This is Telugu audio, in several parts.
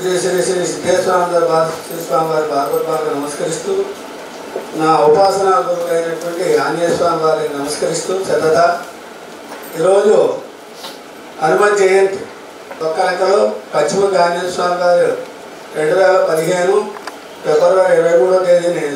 శ్రీ శ్రీ శ్రీ సిద్ధేశ్వర స్వామి వారి భాగవతాలకు నమస్కరిస్తూ, నా ఉపాసనా గురువు అయినటువంటి ఆంజనేయ స్వామి వారికి నమస్కరిస్తూ చదత ఈరోజు హనుమత్ జయంతి ఒక్క లెక్కలో పశ్చిమ ఆంజనేయ స్వామి వారు 2015 ఫిబ్రవరి 23వ తేదీని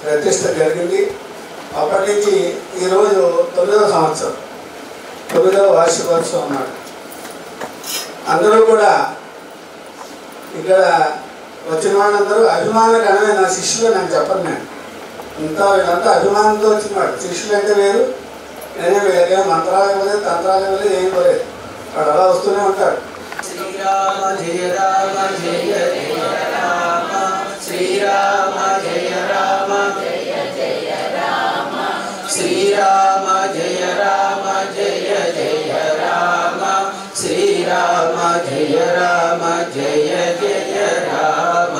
ప్రతిష్ట జరిగింది. అప్పటి నుంచి ఈరోజు 9వ సంవత్సరం, 9వ వార్షికోత్సవం అన్నమాట. అందరూ కూడా ఇక్కడ వచ్చిన వాళ్ళందరూ అభిమానకరమైన నా శిష్యులు నాకు చెప్పను. నేను వీళ్ళంతా అభిమానంతో వచ్చినవాడు. శిష్యులు అంటే వేరు, నేనే వేరే మంత్రాలు ఇవ్వలేదు, తంత్రాలు ఇవ్వలేదు, ఏం ఇవ్వలేదు. వాడు అలా వస్తూనే ఉంటాడు. శ్రీరామ జయ రామ జయ జయ రామ, శ్రీరామ జయ రామ జయ జయ రామ, శ్రీరామ జయ రామ జయ జయ రామ, శ్రీరామ జయ రామ జయ జయ రామ,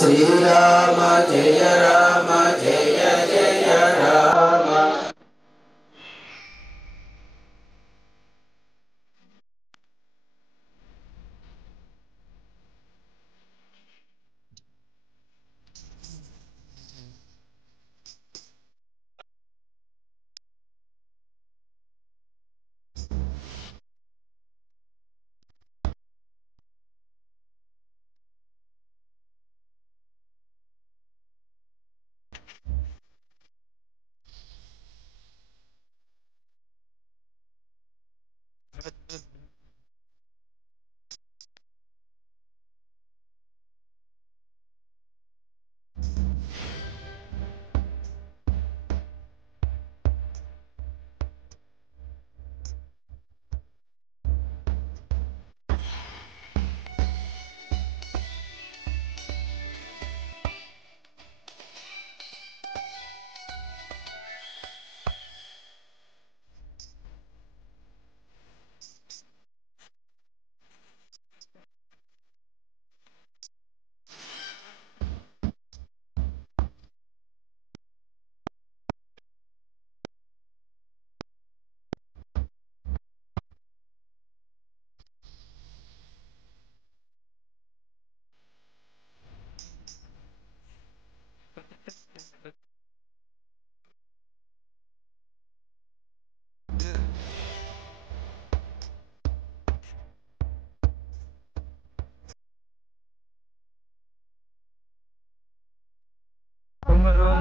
శ్రీరామ జయ రామ జయ జయ రామ.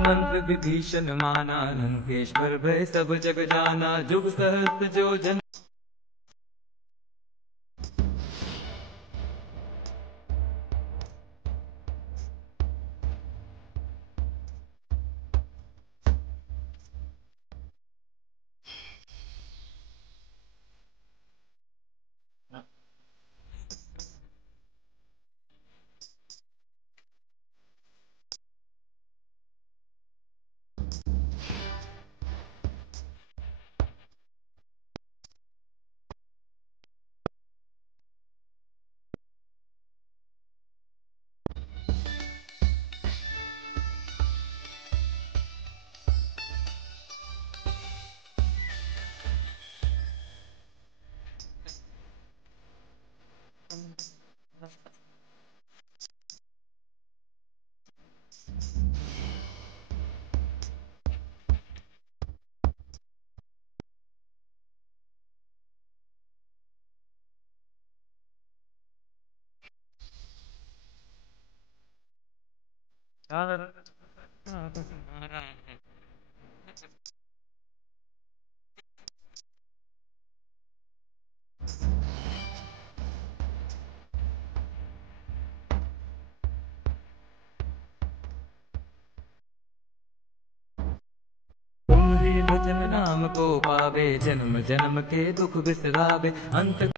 मंत्र विभीषण माना, लंकेश्वर भय सब जग जाना, जुग सहस्त्र जो जन भजन नाम को पावे, जन्म जन्म के दुख बिसरावे, अंत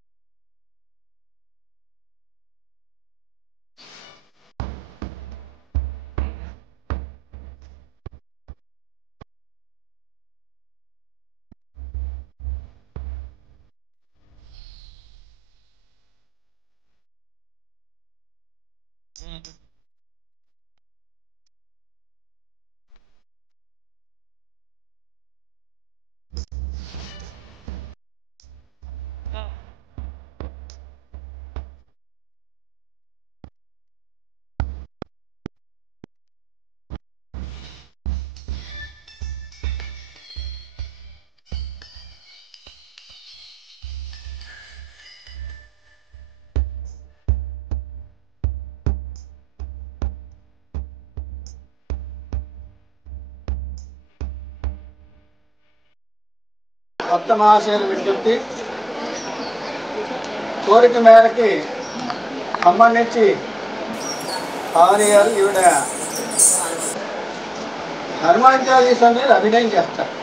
భక్త మహాశయుల విజ్ఞప్తి కోరిక మేరకి ఖమ్మం నుంచి పవన్ గారు ఈవిడ హనుమాన్ చాలీసా మీద అభినయం చేస్తారు.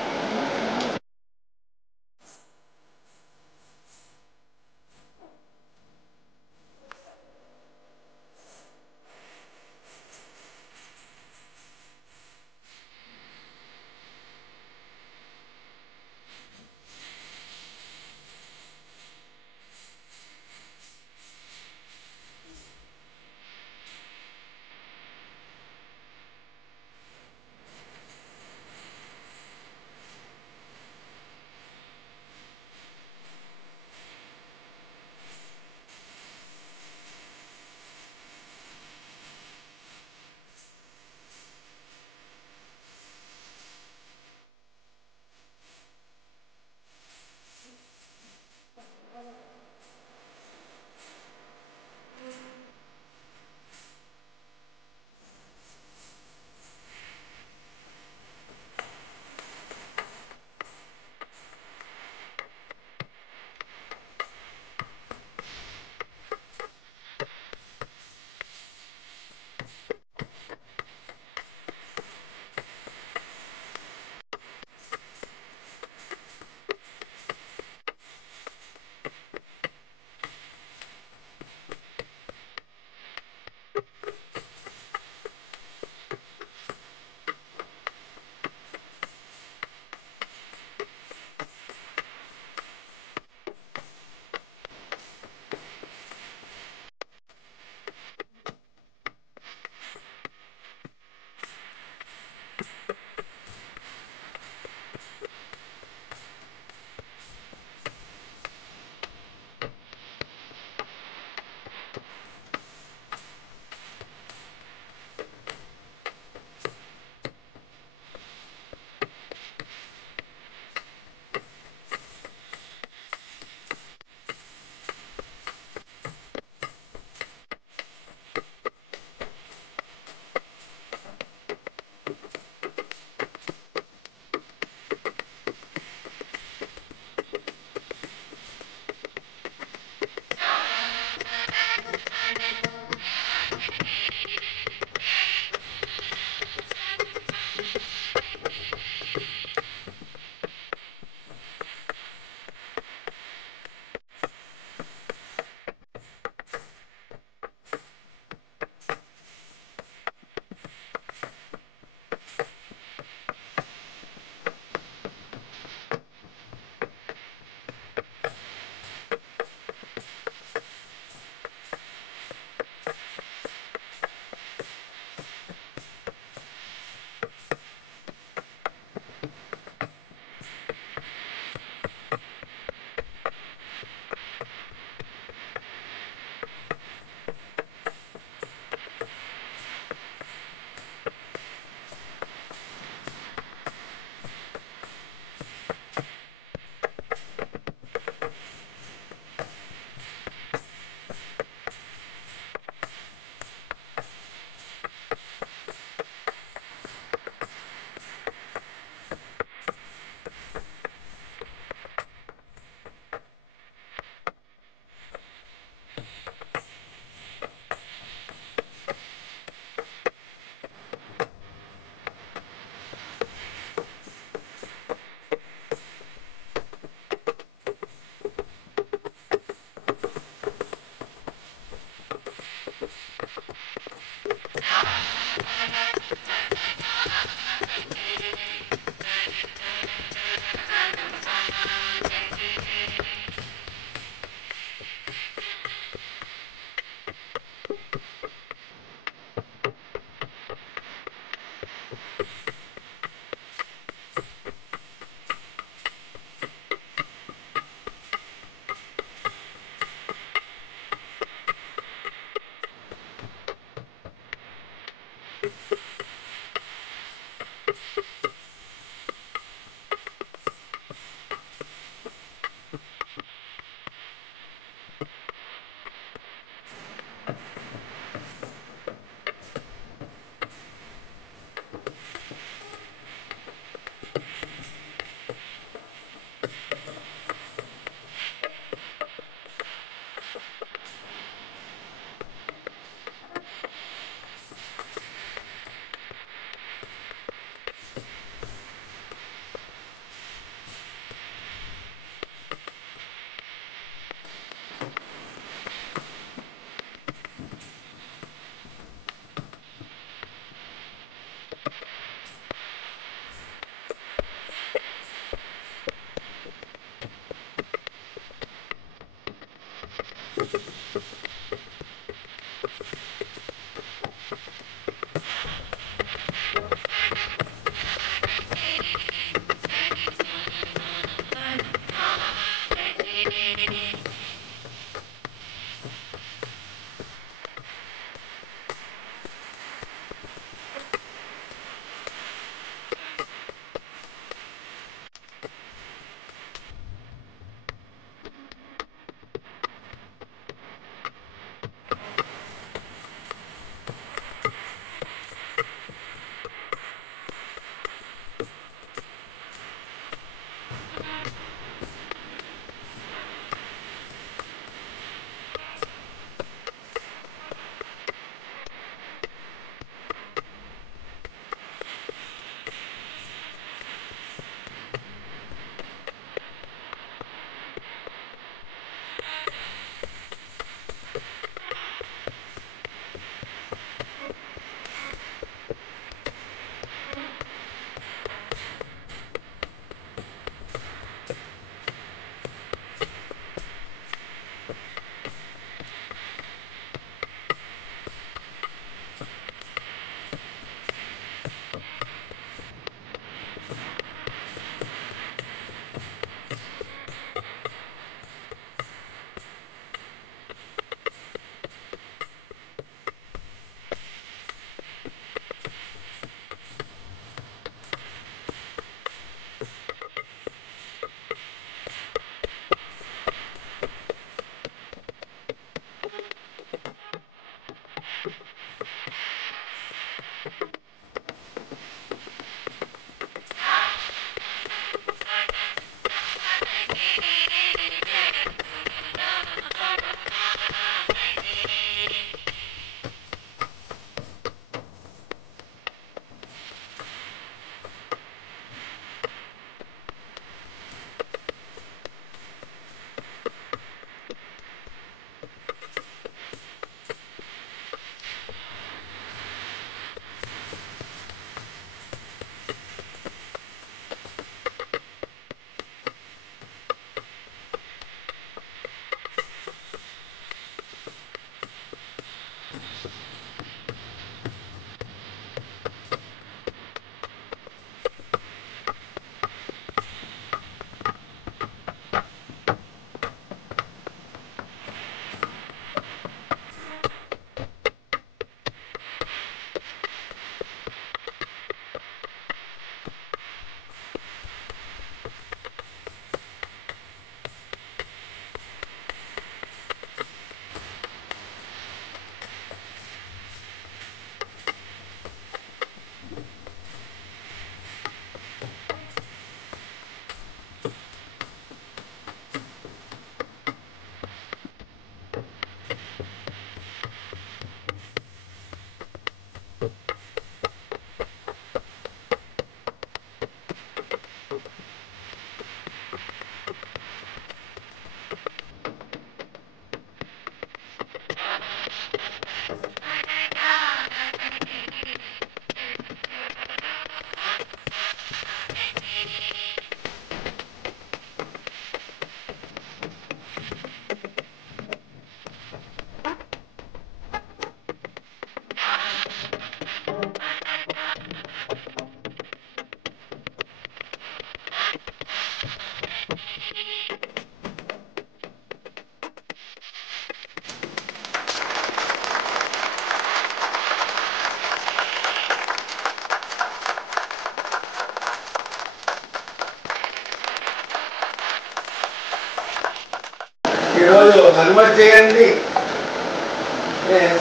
ఈరోజు హనుమత్ జయంతి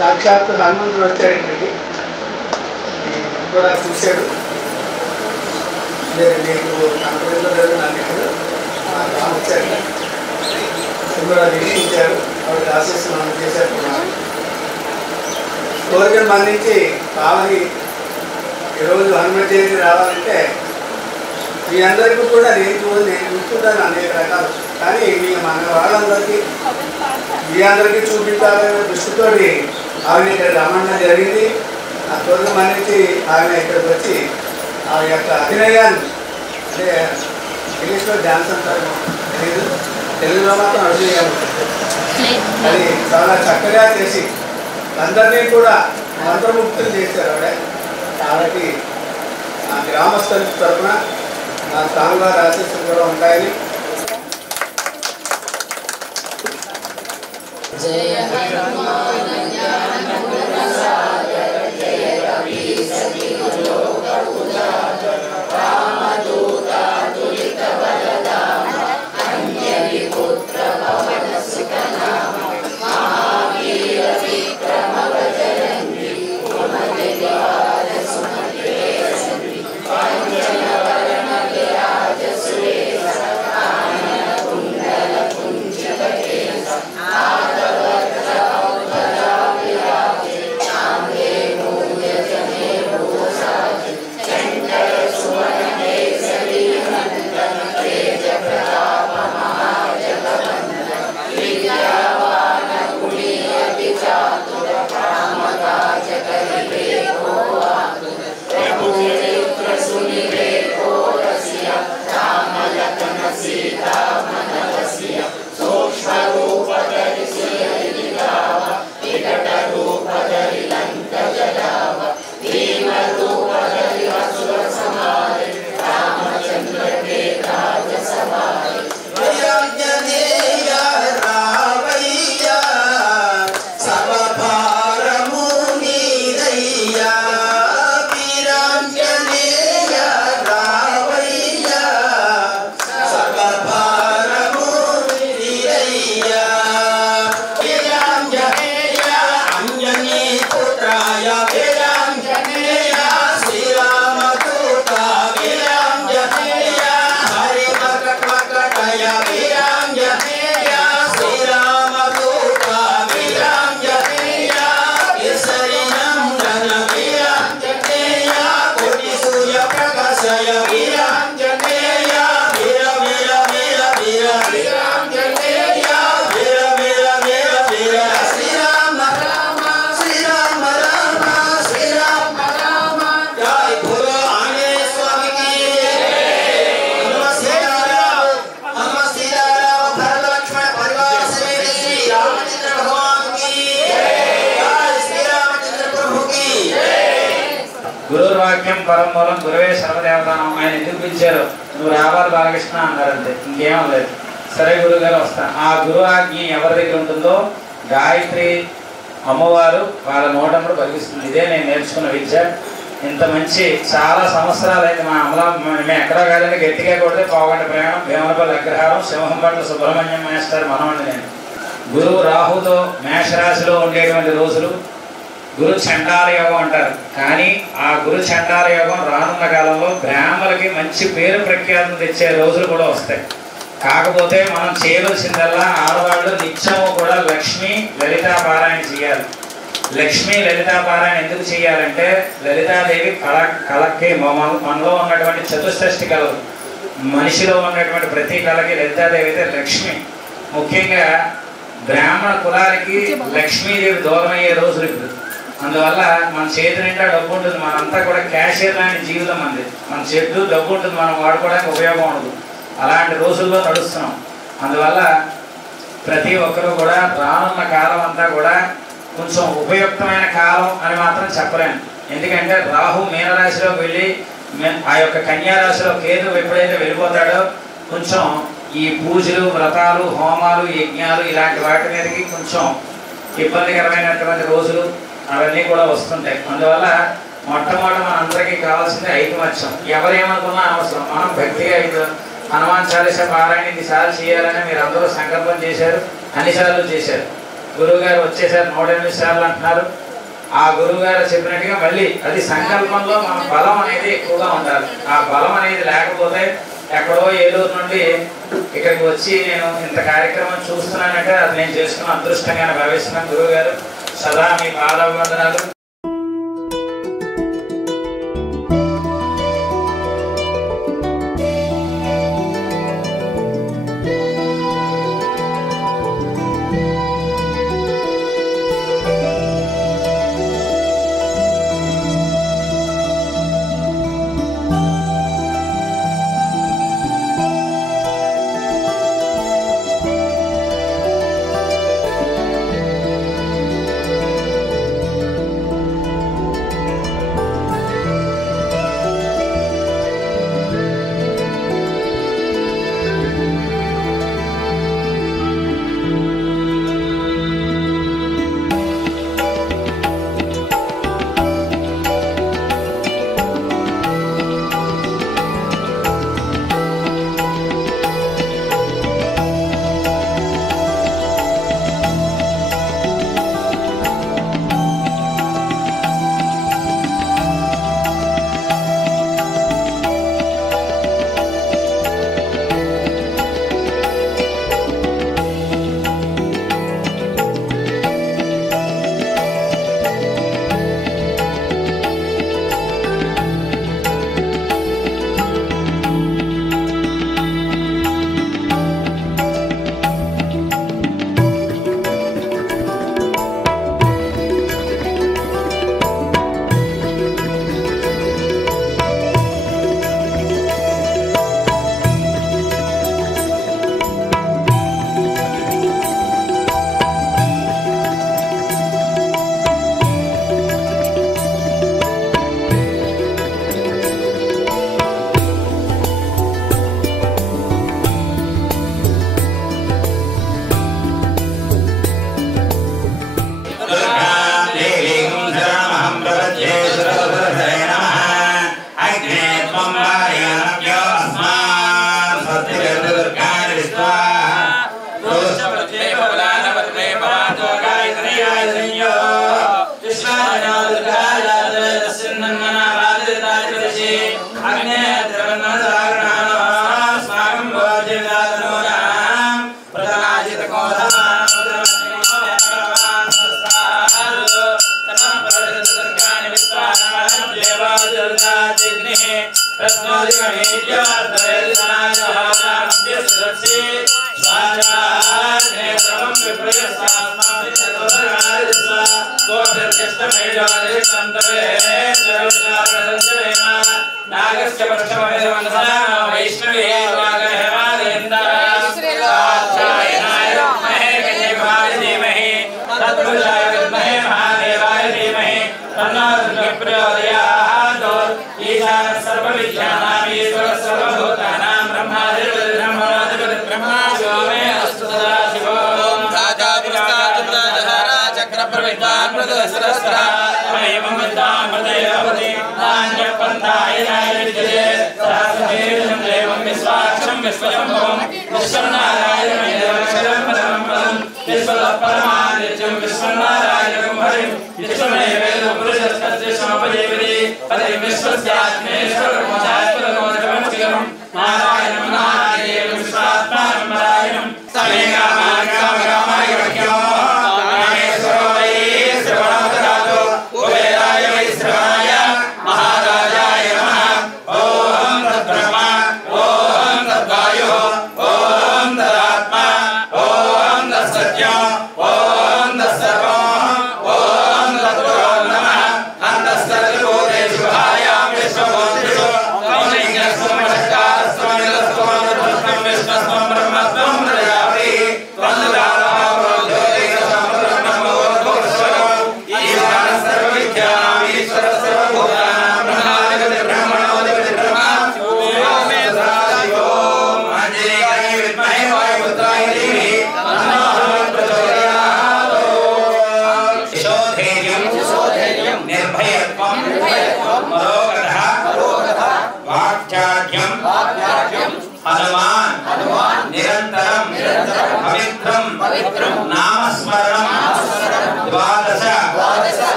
సాక్షాత్ హనుమంతుడు వచ్చాడండి కూడా చూశాడు. నీకు కనపడలేదు నాకు వచ్చాడు కూడా వీక్షించారు. వాడికి ఆశీస్సులు మనం చేశారు. కోరికను మన్నించి కావాలి ఈరోజు హనుమత్ జయంతి రావాలంటే మీ అందరికీ కూడా నేను చూస్తుంటాను అనేక రకాలు. కానీ మన వాళ్ళందరికీ మీ అందరికీ చూపించాలనే దృష్టితో ఆమె ఇక్కడ రమ్మడం జరిగింది. ఆ కోరిక మన్నించి ఆమె ఇక్కడికి వచ్చి ఆ యొక్క అభినయాన్ని అంటే ఇంగ్లీష్లో డ్యాన్స్ అంటారు, తెలుగులో మాత్రం అభినయం అది చాలా చక్కగా చేసి అందరినీ కూడా మంత్రముక్తులు చేశారు ఆవిడ. కాబట్టి ఆ గ్రామస్తుల తరఫున నా స్వామివారి ఆశీస్సులు కూడా ఉంటాయని గురుర్వాక్యం పరమూలం గురువే సర్వదేవతానం. ఆయన ఎందుకు పిలిచారు? నువ్వు రావాలి బాలకృష్ణ అన్నారంతే, ఇంకేం లేదు. సరే గురువుగారు వస్తాను. ఆ గురువు ఆజ్ఞ ఎవరి దగ్గర ఉంటుందో గాయత్రి అమ్మవారు వాళ్ళ నోటప్పుడు పలికిస్తుంది. ఇదే నేను నేర్చుకున్న విద్య. ఇంత మంచి చాలా సంవత్సరాలు అయింది మా అమలా. మేము ఎక్కడా కాదని గట్టిగా కొడితే పావుగంట ప్రయాణం, భీమనపల్లి అగ్రహారం, సింహంపట్ల సుబ్రహ్మణ్యం మాస్టర్ మనవండి నేను. గురువు రాహుతో మేషరాశిలో ఉండేటువంటి రోజులు గురు చండాల యోగం అంటారు. కానీ ఆ గురు చండాల యోగం రానున్న కాలంలో బ్రాహ్మణులకి మంచి పేరు ప్రఖ్యాతం తెచ్చే రోజులు కూడా వస్తాయి. కాకపోతే మనం చేయవలసిందల్లా ఆడవాళ్ళు నిత్యము కూడా లక్ష్మీ లలితా పారాయణ చేయాలి. లక్ష్మీ లలితా పారాయణ ఎందుకు చేయాలంటే లలితాదేవి కళకి మనలో ఉన్నటువంటి చతుష్షష్టి కళలు, మనిషిలో ఉన్నటువంటి ప్రతి కళకి లలితాదేవి అయితే లక్ష్మి. ముఖ్యంగా బ్రాహ్మణ కులానికి లక్ష్మీదేవి దూరం అయ్యే రోజులు ఇప్పుడు. అందువల్ల మన చేతి నిండా డబ్బు ఉంటుంది. మనంతా కూడా క్యాషియర్ లాంటి జీవితం అంది. మన చేతిలో డబ్బు ఉంటుంది, మనం వాడుకోవడానికి ఉపయోగం ఉండదు. అలాంటి రోజుల్లో నడుస్తున్నాం. అందువల్ల ప్రతి ఒక్కరూ కూడా రానున్న కాలం అంతా కూడా కొంచెం ఉపయుక్తమైన కాలం అని మాత్రం చెప్పలేను. ఎందుకంటే రాహు మీనరాశిలోకి వెళ్ళి ఆ యొక్క కన్యారాశిలో కేతు ఎప్పుడైతే వెళ్ళిపోతాడో కొంచెం ఈ పూజలు, వ్రతాలు, హోమాలు, యజ్ఞాలు ఇలాంటి వాటి మీదకి కొంచెం ఇబ్బందికరమైనటువంటి రోజులు అవన్నీ కూడా వస్తుంటాయి. అందువల్ల మొట్టమొదటి మన అందరికీ కావాల్సింది ఐకమత్యం. ఎవరేమనుకున్నా అవసరం. మనం భక్తిగా హనుమాన్ చాలీసా పారాయణ ఇన్నిసార్లు చేయాలని మీరు అందరూ సంకల్పం చేశారు, అన్నిసార్లు చేశారు. గురువుగారు వచ్చేసారు 108 సార్లు అంటున్నారు. ఆ గురువుగారు చెప్పినట్టుగా మళ్ళీ అది సంకల్పంలో మన బలం అనేది ఎక్కువగా ఉండాలి. ఆ బలం అనేది లేకపోతే ఎక్కడో ఏలూరు నుండి ఇక్కడికి వచ్చి నేను ఇంత కార్యక్రమం చూస్తున్నానంటే అది నేను చేసుకున్న అదృష్టంగానే భావిస్తున్నాను. గురువుగారు సదా మీ పాదాభివందనాలు.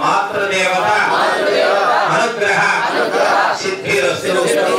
मातृदेवता अनुग्रह सिद्धिरस्तु।